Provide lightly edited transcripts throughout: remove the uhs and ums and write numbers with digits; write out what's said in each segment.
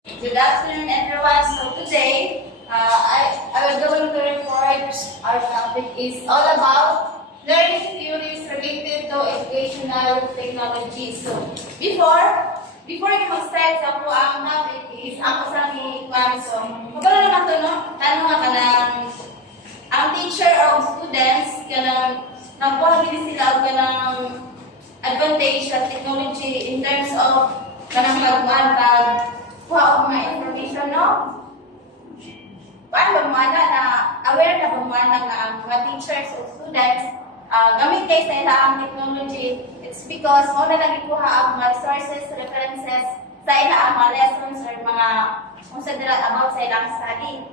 Good afternoon, everyone. So today, I will going to report. Our topic is all about learning theories related to educational technology. So before you mag-start sa po ang topic is ako sa ikuan. So kapag naman to no, tanong nga kanang ang teacher of students kanang nakuha gid sila og kanang advantage sa technology in terms of kanang pag kuha og mga information, no? Paano bumana na aware na bumana nga ang mga teachers o students gamit kay sa ilang technology. It's because mo na lang ikuha ang mga resources, references sa ilang mga lessons or mga kung sa dira about sa ilang study.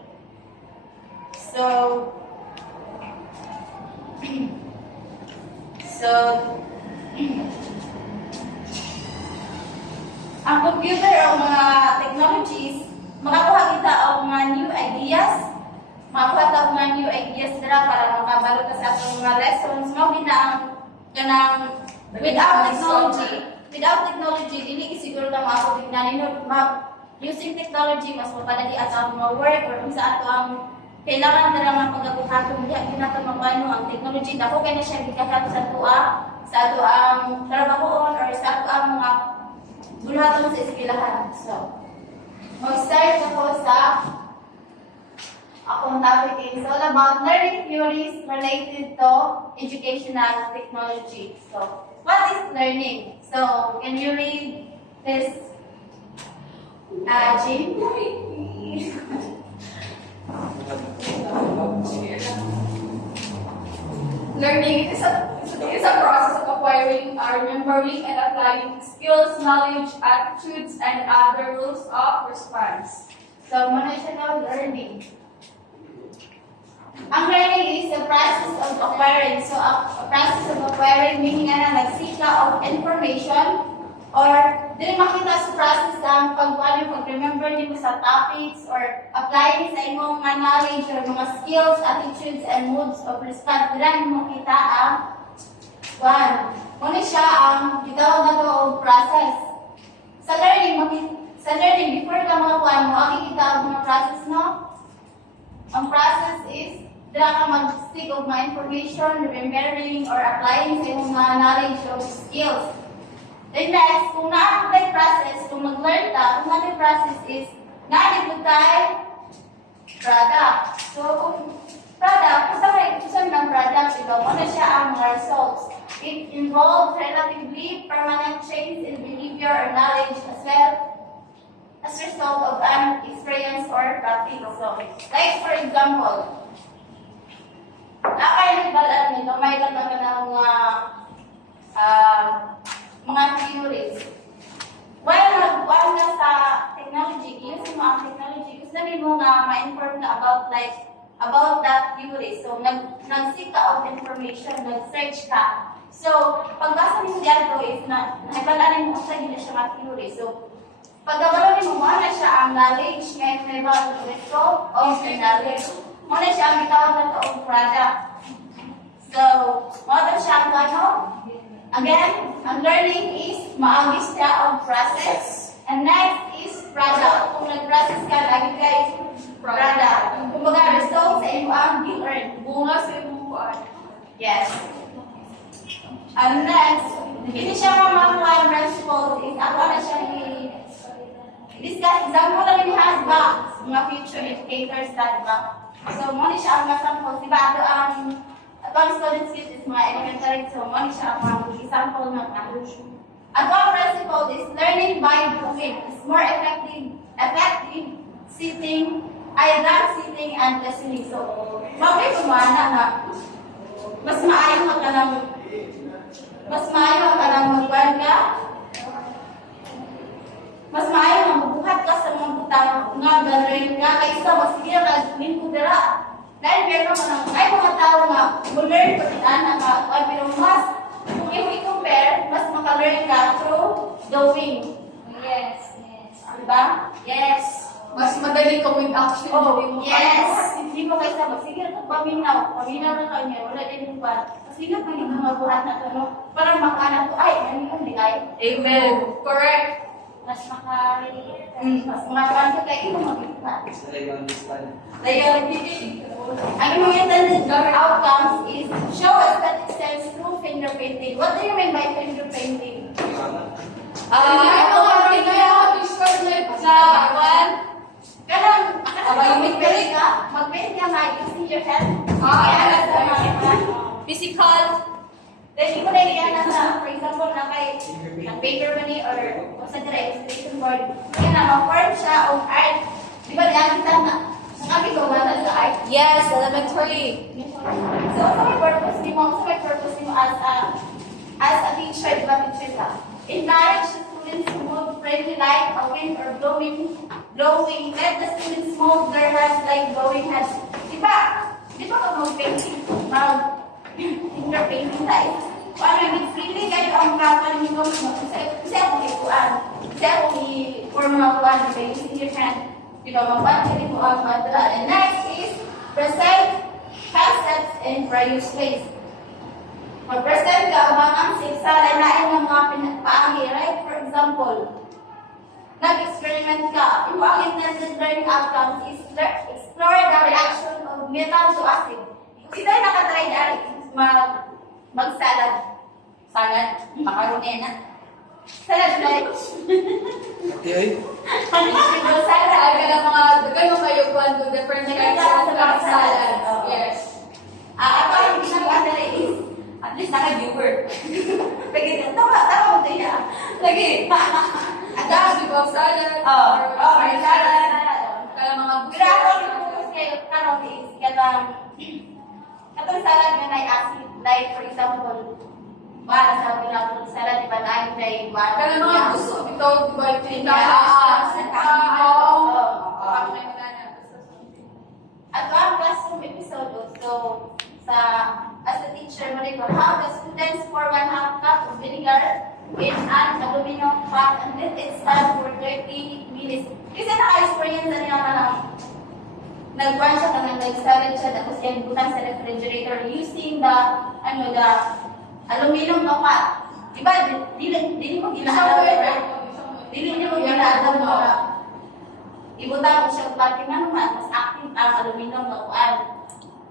Ang computer o mga technologies, makakuha kita o mga new ideas, makakuha ta mga new ideas dira para makabalo ka sa atong mga lessons. Mao gina ang kanang without technology dili siguro ka maabot na using technology mas mapadali ato mga work or kung sa ato ang kailangan dira nga pagabuhaton diha ginato mapano ang technology dako kay na siya gikahat sa ato ang trabaho or sa ato ang mga bulaton sa eskwelahan. So, mag-start ako sa akong topic is all about learning theories related to educational technology. So, what is learning? So, can you read this, Jim? Learning is a process of acquiring, remembering, and applying skills, knowledge, attitudes, and other rules of response. So, muna siya daw learning. Ang learning is a process of acquiring. So, a process of acquiring meaning na nagsika of information or dili makita sa process ang pag-remember nimo sa topics or applying sa imong mga knowledge or mga skills, attitudes, and moods of response. Dila nimo kita ang muna siya ang gitawag na to og process. Sa learning before ka makakuha mo, makikita ang mga process, no? Ang process is dila ka mag-stick of mga information, remembering, or applying sa imong mga knowledge or skills. Then next, kung na-apply process, kung mag-learn ta, kung na-apply process is na-apply product. So, kung product, kusa ng product, ano siya ang mga results. It involves relatively permanent change in behavior or knowledge as well as result of an experience or practice. So, like for example, nakaibalan nito, may kataga ng mga theories. While nagbuwan na sa technology, using mo ang technology, gusto mo nga ma-inform na about that theory. So, nag-seek ka of information, nag-search ka. So, pagbasa mo dito is naibalan mo sa gina siya mga theory. So, pagkabalo mo na siya ang knowledge, may mga result of the knowledge. Muna siya ang bitawag na ito ang product. So, muna siya ang again, ang learning is maagis siya ang process. And next is product. Kung nag-process ka, lagi guys, product. Kung baga, result sa imo ang gilearn. Bunga sa imong kuan. Yes. And next, hindi siya mga principles is ako na siya i-discuss. Example lang yung hasba, mga future educators that ba. So, muna siya ang example. Diba, ito ang advanced student skills is mga elementary. So, muna siya ang mga example ng conclusion. Advanced principle is learning by doing. It's more effective sitting and listening. So, bakit kumana na mas maayo ka ng magkuhan ka, mas maayo nga magbuhat ka sa mga butang nga gano'n nga kaysa mas sige ka lingkod dira. Dahil meron ay mga tao nga mag-learn pa sila na pero mas kung i-compare, mas maka-learn ka through doing. Yes. Diba? Yes. Mas madali ka with action. Oh, yes. Hindi mo kaysa sige ito paminaw na kanya, wala din yung ba. Sige pa yung mga buhat na ito, no? Parang makahanap ko, ay, ano yung ay. Amen. Correct. mas maka-relate. Mas maka-relate kayo imo magkita. Ang imong intended outcomes is show aesthetic sense through fingerpainting. What do you mean by fingerpainting? Mag-paint ka na using your hand. Physical. Then, ikaw na iyan na sa, for example, na kay paper money or sa illustration board. Kaya na, ma-form siya of art. Di ba niya kita na, nakabi ko ba sa art? Yes, elementary. So, sa may purpose mo as a teacher, di ba teacher ka? Encourage the students to move freely like a wind or blowing. Let the students move their hands like blowing hands. Di ba ka mag-painting? Finger painting tayo. Ano, freely kayo ang kapan nyo kasi akong ikuan. Kasi akong i-form mga kuan by using your hand. Di ba, magbati mo ang madala. And next is present concepts in various ways. Mag-present ka ang mga sa lain ng mga paangi, right? For example, nag-experiment ka. Yung ang intended learning outcomes is explore the reaction of metal to acid. Kung sila nakatry na mag-salad. Salad? Macaroni na. Salad, right? Okay. Salad. Ganun kayo kung different kinds of salad. Yes. Ako ang ginagawa nila is, at least naka-viewer. Lagi, tama mo tayo. Lagi. Ada, bibang salad. May salad. Kaya mga Pero ako ang focus kayo, kanon is, katong salad nga na acid. Like, for example, sabi lang kung salad, di ba na yung Kaya mga gusto, ito, diba, at ang classroom episode also, as a teacher, how the students pour 1/2 cup of vinegar in an aluminum pot and let it stand for 30 minutes. Kasi naka-experience na niya lang nag-run siya ka nag-salad siya tapos yan butang sa refrigerator using the aluminum na pot. Diba? Dili mo ginagawa. Dili mo ginagawa. Ibutang ko siya pati nga naman, mas active ang aluminum na kuan.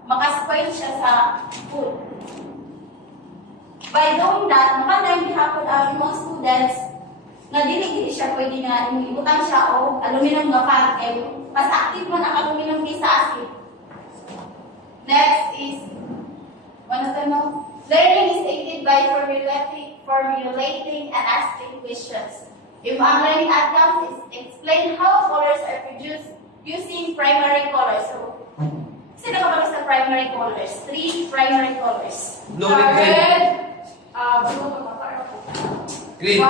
Makaspoil siya sa food. By doing that, makadang gihapon ang mga students na dili siya pwede nga ibutang siya o aluminum na pot. Mas active man ang aluminum kaysa acid. Next is, learning is aided by formulating and asking questions. Yung ang learning outcomes is explain how colors are produced using primary colors. So, sino ka ba sa primary colors? 3 primary colors. Blue and green. Green.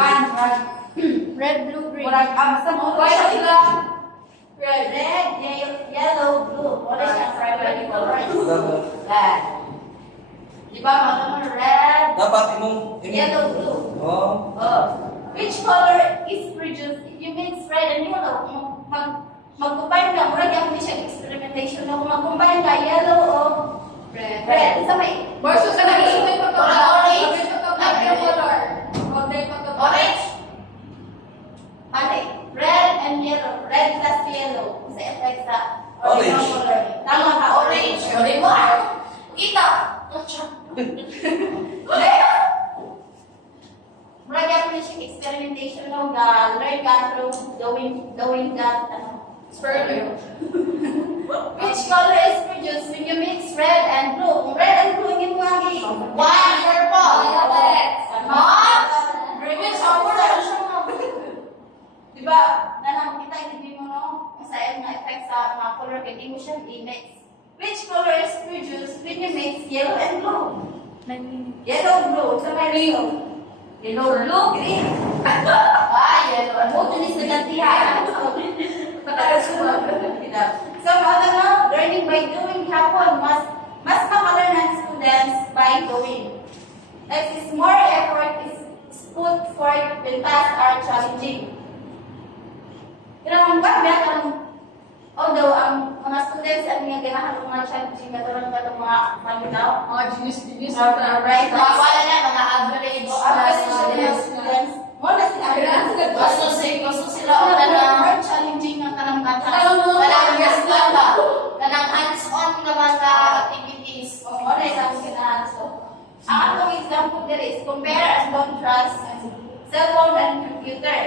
Red, blue, green. Red. Red, yellow, blue. Wala siya primary colors. Red. Di ba, mga red, Dapat imong yellow, blue. Oh. Which color is produced if you mix red and yellow? Mag-combine ka, mura yung siya experimentation na kung mag-combine ka yellow o red. Isa may Versus na nag-iisip pa orange. Orange. Pati, red and yellow. Red plus yellow. Sa effect sa Orange. color. Tama ka, orange. Orange mo. Kita. Mura yung siya experimentation no, learn ka through doing that experiment. Which color is produced when you mix red and blue? Kung red and blue, hindi mo nga one purple. Remix ang purple siya mo. Diba? Nanang kita hindi mo no, masayang na effect sa mga color, hindi mo siya i-mix. Which color is produced when you mix yellow and blue? Yellow, blue. Sa may ring. Yellow, blue, green. Yellow. Both in is nagantihan. So, learning by doing hapon, mas makalearn ng students by doing. Next is more effort is put forth when tasks are challenging. Kailangan ba although ang mga students ang mga ganahan ng mga challenging katulad ba itong mga malinaw? Mga genius. Right? Wala na, mga average. Students. Mo na sila Gusto sila o kanang challenging ang kanang bata. Kanang hands-on na mga activities. Kung ano lang sila. So, ang atong example there is compare and contrast cellphone and computer.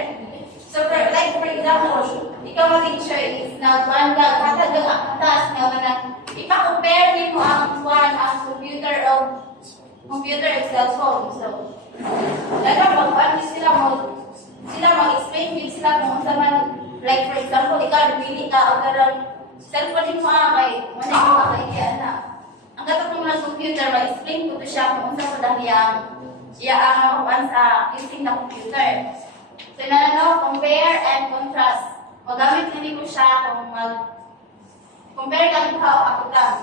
So, for example, ikaw ang teacher is nagkuhan ka, katag ang task na ipa-compare din mo ang computer and cellphone. So, sila mag-explain din sila kung sa man, like for example, ikaw napili ka o karang cellphone din mo kay manay ko kakaikian na. Ang katong mo ng computer, mag-explain ko to siya kung sa lang ang sa using na computer. So, compare and contrast. Magamit na ko siya kung compare lang how ako lang.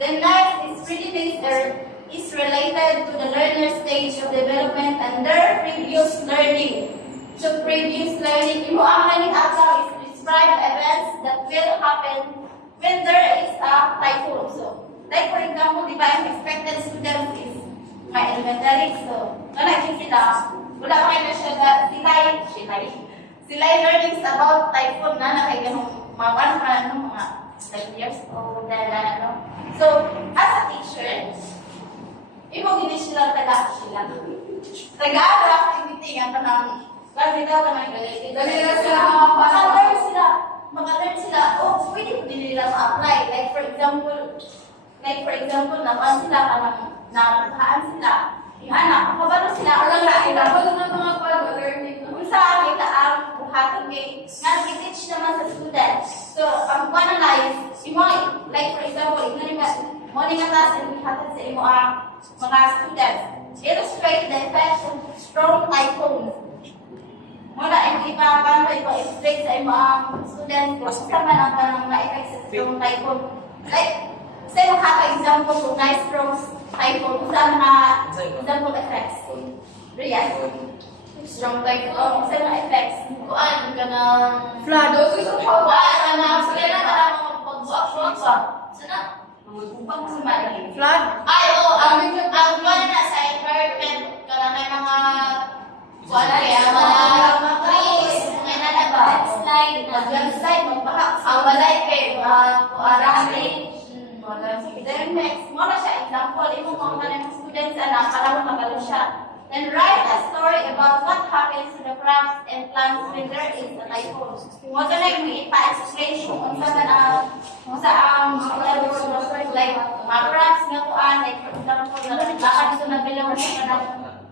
Then next is readiness is related to the learner stage of development and their previous learning. So previous learning, imo ang learning outcome is describe events that will happen when there is a typhoon. So, like for example, di ba, ang expected students is my elementary. So, nalagin sila, wala pa kayo na siya sila learnings about typhoon na kay ganung mga 7 years old, So, as a teacher, imo gini sila taga-activity nga kanang maka-learn sila, pwede ko din nila ma-apply. Like for example, naman sila kanang nabuhaan sila. Ihana, makabalo sila. Sa akin na ang buhaton kay nag-teach naman sa students. So, ang analyze, like for example, morning task and ihatag sa imo ang mga students. Illustrate the effects of strong typhoons. Muna, ipa-illustrate sa imo ang students kung sa man ang kanang na-effects sa strong typhoon. Like, sa imo example kung na-strong typhoon, kung saan mga example effects. Real. Strong typhoon, kung saan mga effects. Kuan ka ng flood. Kuan ka ng sila na pagbuak-buak. Sana? Flood? Ay, ang kuan na sa environment, karang may mga kuan kaya mga trees, mga landslide, magbaha. Ang walay kay kuarami. Then next, mo na siya example, imo mo mga students na para magalo siya. Then write a story about what happens to the crops and plants when there is a typhoon. Mo na yung ipa-explain kung saan like mga crops nga kuan, like for example, lakad ito na bilaw na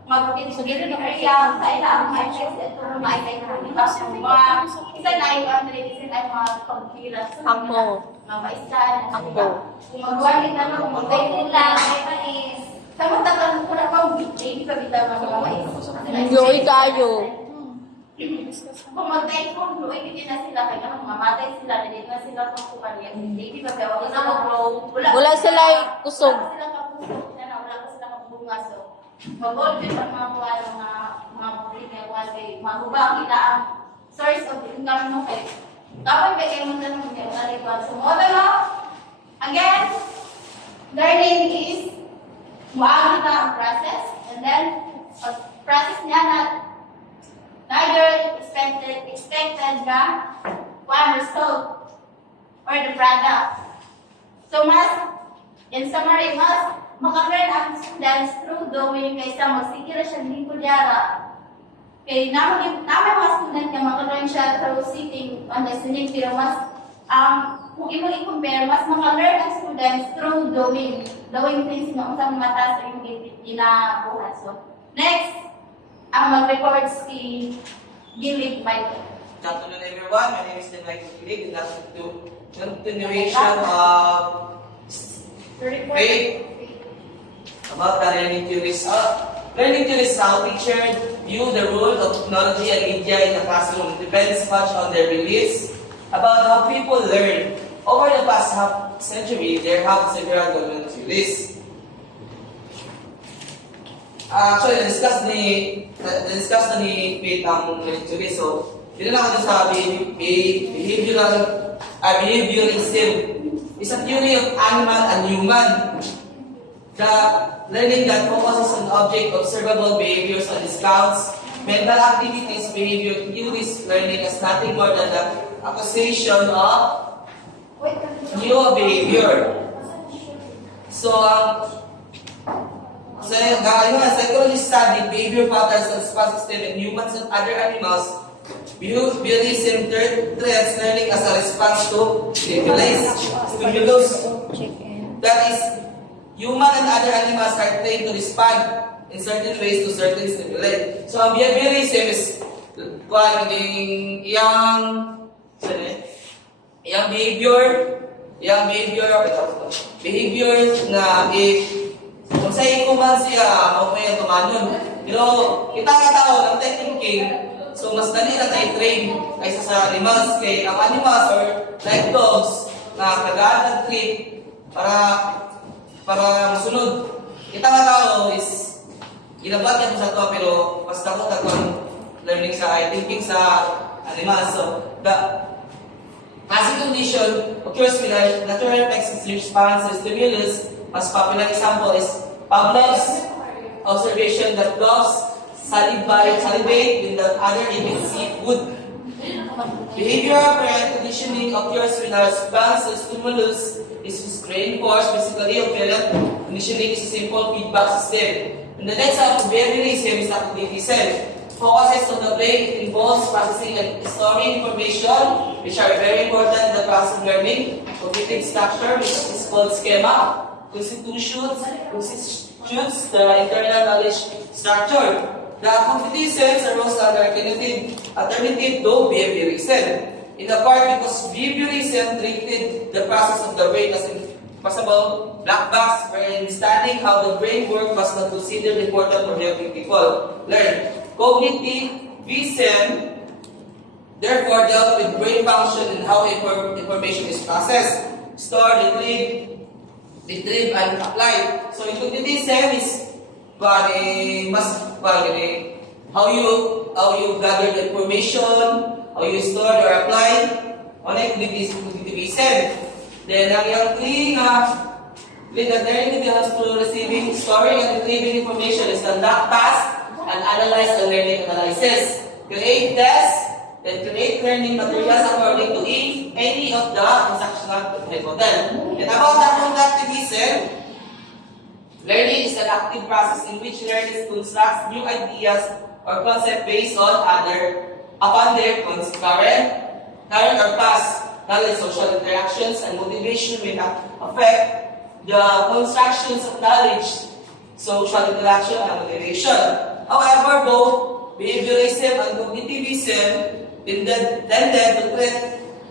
mag-upit sa gilid ng area, sa ila ang mga effects ito ng mga effects. Isa na yung isa na yung mga pagkilas. Mga maisan. Kung magawa nila na, kung mag-typhoon lang, samantala ko na pang hindi pa bitaw ng mga mais. Enjoy kayo. Kung mag-typhoon, hindi na sila kaya mamatay sila, hindi na sila pangkukan yan. Hindi pa kaya wala mag-grow. Wala sila kusog. Wala sila kapusog. Wala ko sila kapubunga. So, mag-all din ang mga public na kuwan kay mahubang kita ang source of income no kay kapag may kayo muna nung hindi wala rin. So, model mo, again, learning is muang kita ang process, and then process niya na neither expected na one result or the product. So in summary, mas maka-learn ang students through doing kaysa magsigil siya hindi ko diyara. Kaya namin mga student nga maka-learn siya through sitting on listening, pero mas kung i-compare, mas maka-learn ang students through doing things na usang mata sa yung ginabuhat. So, next, ang mag-record si Gilid Michael. Good afternoon, everyone. My name is Michael Gilid. And that's the continuation of faith about the learning theories. Learning theories is how teachers view the role of technology and media in the classroom. It depends much on their beliefs about how people learn. Over the past half century, there have several learning theories. Actually, na-discuss na ni Faith ang learning theory. So, dito na ako sa behaviorism. It's a theory of animal and human. The learning that focuses on object observable behaviors on discounts mental activities, behavior theories, learning as nothing more than the acquisition of new behavior. So, psychologists study behavior patterns and response system in humans and other animals. Behaviorism treats learning as a response to stimulus. That is, human and other animals are trained to respond in certain ways to certain stimuli. So, ang behaviorism is behavior na kung sa man siya, okay tumanon. Pero, kita ka tao ng thinking, so mas dali na tayo train kaysa sa animals, kay ang animals or like dogs na kagaan ng treat para masunod. Kita ka tao is ginabat niya sa to, pero mas takot ang learning sa thinking sa animals. So, the passive condition occurs with a natural reflex response to stimulus. Mas popular example is Pavlov's observation that dogs salivate when the other eats food. Behavioral conditioning occurs when a response to stimulus is reinforced physically. Operant conditioning is a simple feedback system. And the next of behaviorism is activism. Focuses on the brain. It involves processing and storing information, which are very important in the process of learning. Cognitive structure, which is called schema. Constitutes the internal knowledge structure. The activisms arose under alternative to behaviorism. In the part because behaviorism treated the process of the brain as impossible black box, wherein studying how the brain works was not considered important for helping people learn. Cognitivism therefore dealt with brain function and how information is processed, stored, retrieve and apply. So in cognitivism is how you gather the information, how you store or apply. On cognitivism. Then ang yung learning has to receiving, storing and retrieving information is conduct tasks and analyze and learning analysis. Create tests, then create learning materials according to any of the instructional model. And about the conductivism, learning is an active process in which learners construct new ideas or concepts based upon their current or past knowledge, social interactions, and motivation will affect the constructions of knowledge, social interaction, and motivation. However, both behaviorism and cognitivism tended to treat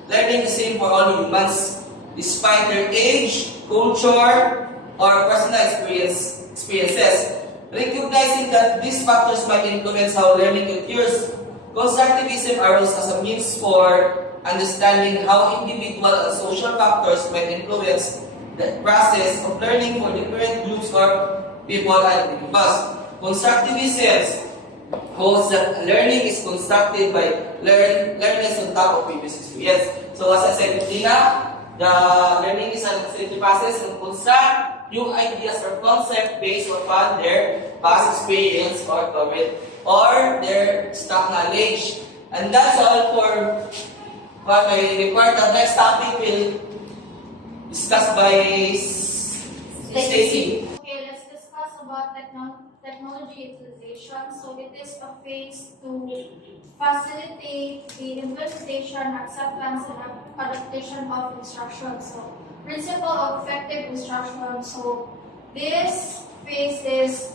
learning the same for all humans, despite their age, culture, or personal experiences. Recognizing that these factors might influence how learning occurs, constructivism arose as a means for understanding how individual and social factors might influence the process of learning for different groups or people and individuals. Constructivism holds that learning is constructed by learners on top of previous experience. So as I said before, the learning is an accelerated process to construct new ideas or concepts based upon their past experience or current or their stock knowledge. And that's all for what I report. The next topic will discussed by Stacy. Okay, let's discuss about technology utilization. So it is a phase to facilitate the implementation, acceptance, and adaptation of instruction. So principle of effective instruction. So this phase is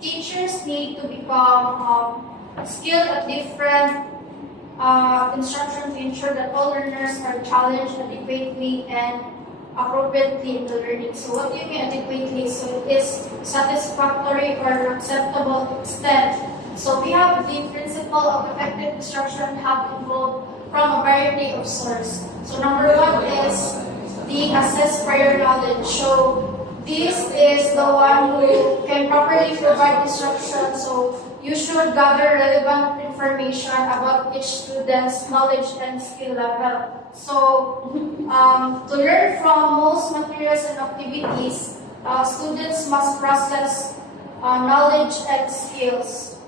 teachers need to become skilled at different instruction to ensure that all learners are challenged adequately and appropriately in the learning. So what do you mean adequately? So it is satisfactory or acceptable extent. So we have the principle of effective instruction have evolved from a variety of sources. So number one is the assess prior knowledge. So this is the one who can properly provide instruction. So you should gather relevant information about each student's knowledge and skill level. So, to learn from most materials and activities, students must process knowledge and skills.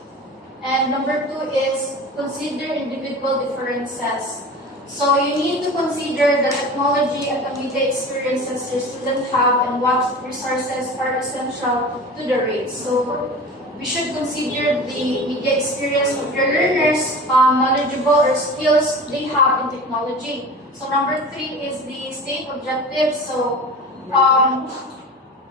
And number 2 is consider individual differences. So you need to consider the technology and the media experiences your students have and what resources are essential to the race. So we should consider the media experience of your learners, knowledgeable or skills they have in technology. So number 3 is the state objective. So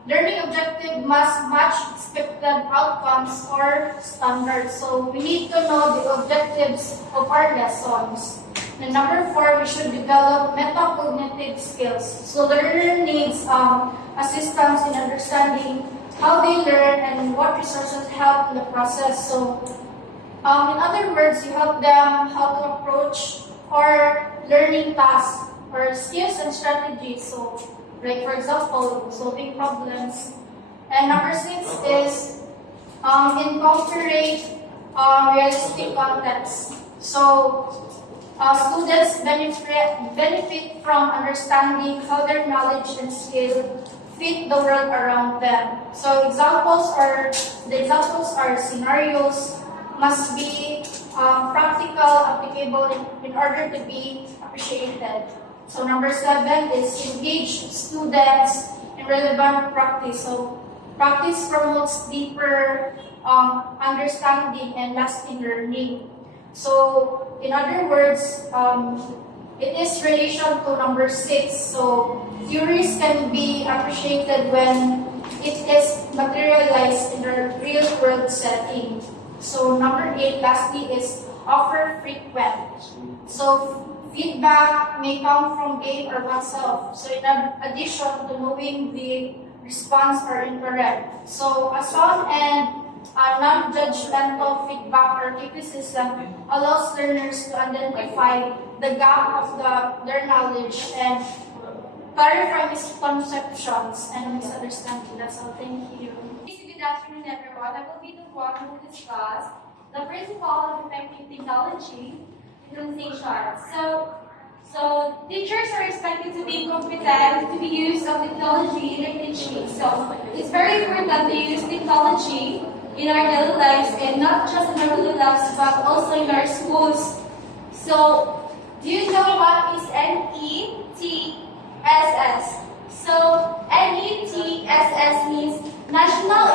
learning objective must match expected outcomes or standards. So we need to know the objectives of our lessons. And number 4, we should develop metacognitive skills. So the learner needs assistance in understanding how they learn and what resources help in the process. So in other words, you help them how to approach or learning tasks or skills and strategies. So like for example, solving problems. And number 6 is incorporate realistic context. So students benefit from understanding how their knowledge and skill fit the world around them. So the examples are scenarios, must be practical, applicable in order to be appreciated. So number 7 is engage students in relevant practice. So practice promotes deeper understanding and lasting learning. So in other words, it is relation to number 6. So theories can be appreciated when it is materialized in a real world setting. So number 8 lastly is offer frequent. So feedback may come from game or oneself. So in addition to knowing the response are incorrect. So a sound and non-judgmental feedback or criticism allows learners to identify the gap of their knowledge and clarify misconceptions and misunderstanding. That's all. Thank you. Good afternoon, everyone. I will be the one who will discuss the principle of effective technology utilization. So teachers are expected to be competent to the use of technology in their teaching. So it's very important to use technology in our daily lives, and not just in our daily lives, but also in our schools. So do you know what is NETSS? So NETSS means National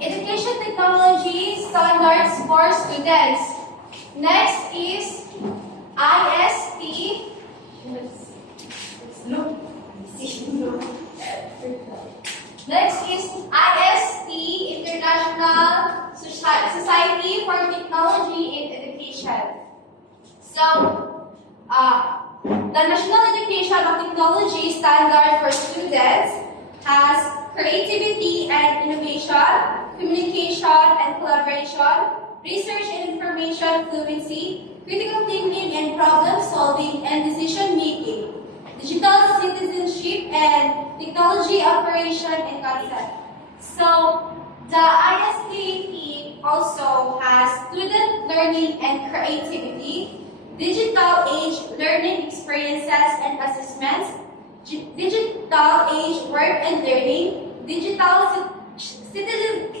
Education Technology Standards for Students. Next is IST. Next is IST, International Society for Technology in Education. So, the National Education of Technology Standard for Students has creativity and innovation, communication and collaboration, research and information fluency, critical thinking and problem solving, and decision making, digital citizenship, and technology operation and concept. So the ISTE also has student learning and creativity, digital age learning experiences and assessments, digital age work and learning, digital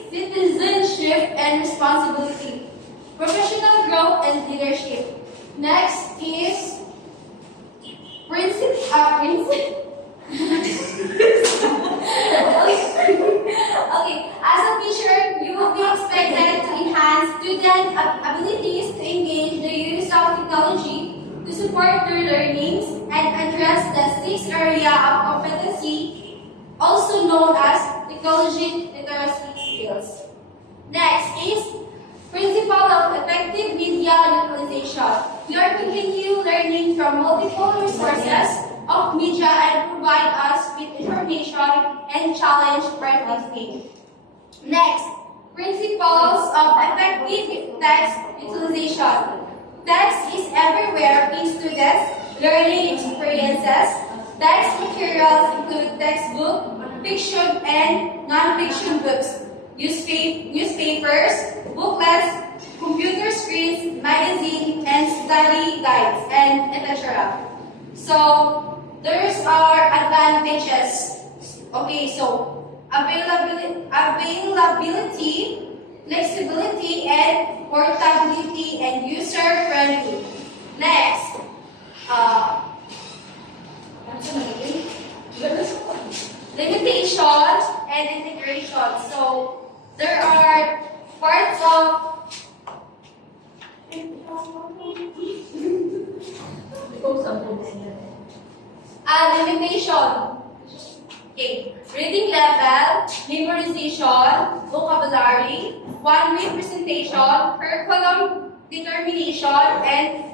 citizenship and responsibility, professional growth and leadership. Next is Okay, as a teacher, you will be expected to enhance student abilities to engage the use of technology to support their learnings and address the 6th area of competency, also known as technology literacy skills. Next is principle of effective media utilization. You are continue learning from multiple resources of media and provide us with information and challenge creativity. Next, principles of effective text utilization. Text is everywhere in students' learning experiences. Text materials include textbook, fiction and non-fiction books, newspapers, booklets, computer screens, magazines, and study guides, and etc. So, there's our advantages. Okay, so availability, flexibility, and portability, and user-friendly. Next, limitations and integration. So there are parts of limitation. Okay. Reading level, memorization, vocabulary, one-way presentation, curriculum determination, and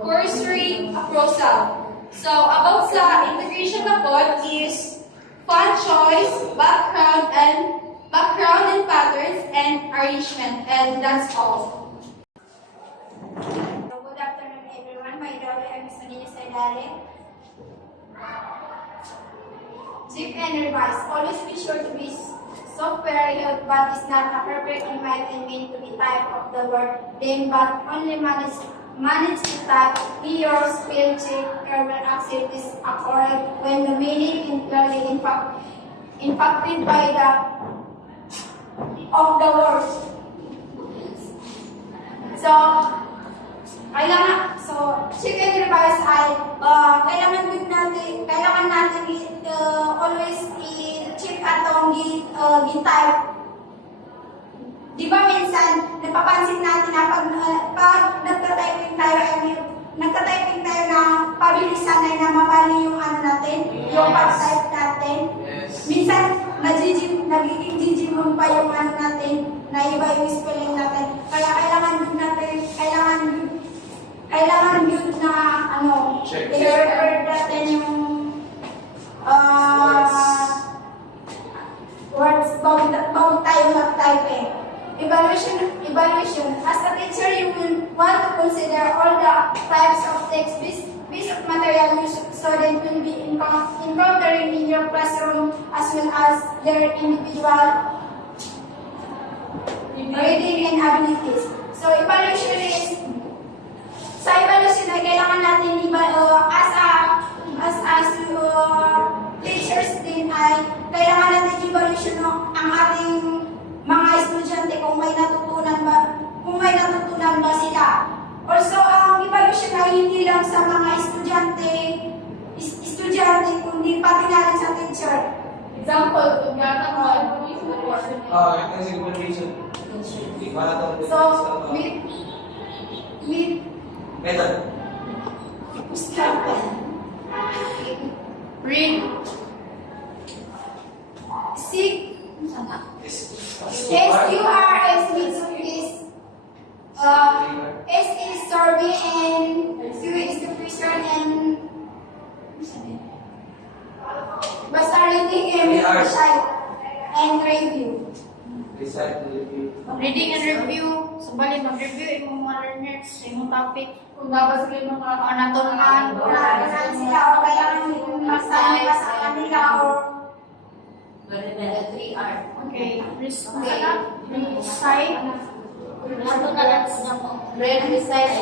cursory appraisal. So, about sa integration na po is font choice, background and patterns, and arrangement. And that's all. Good afternoon, everyone. My daughter is Manila Saidale. Check and revise. Always be sure to be software help, but is not a perfect invite and mean to be type of the word. Then, but only manage to type. Your spell check error accent is correct when the meaning is clearly impacted by the of the word. So, check and revise ay kailangan natin always i-check atong gi-type. Di ba minsan napapansin natin na pag nagta-typing tayo na pabilisan ay na mabali yung ano natin, yung pag-type natin. Yes. Minsan nagiging jijimon pa yung ano natin, na iba yung spelling natin. Kaya kailangan yun na ano, Check. i-refer natin yung words bago tayo mag-type eh. Evaluation. As a teacher, you will want to consider all the types of text piece of material your student will be encountering in your classroom, as well as their individual reading and abilities. So, evaluation is, sa evaluation ay kailangan natin teachers din ay kailangan natin evaluation ang ating mga estudyante kung may natutunan ba sila. Also, ang evaluation ay hindi lang sa mga estudyante kundi pati na rin sa teacher. Example, kung gata mo, Kasi information. Di ba na ito? So, with Method. read, seek, SQRS means is S is survey and Q is the question and basta reading and recite and review. Recite and review. Reading and review, sabali mag-review yung mga learners, yung topic. kung nabasa kayo ng mga Anatoman, sila o kaya yung magsali sa kanila o okay, recite, Recite.